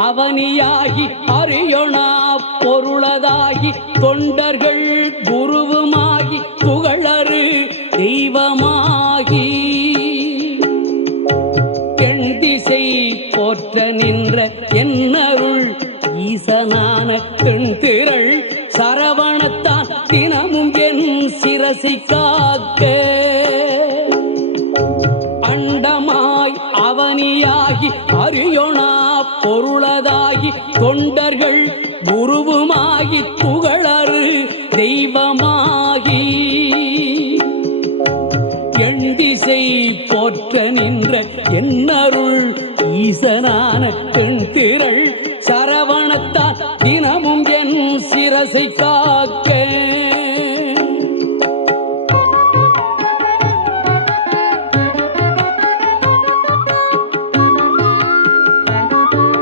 அவனியாகி அறியொணா பொருளதாகி தொண்டர்கள் குருவுமாகி புகழறு தெய்வமாகி எண் திசை போற்ற நின்ற என்னருள் ஈசனான பெண் திரள் சரவணத்தான் தினமும் என் சிரசை காக்க அண்டமாய் அவனியாகி அறியொணா பொருளதாகி தொண்டர்கள் குருவுமாகி புகழறு தெய்வமாகி எண் திசை போற்ற நின்ற என்னருள் ஈசனான பெண் திரள் சரவணத்தால் தினமும் என் சிரசை காக்க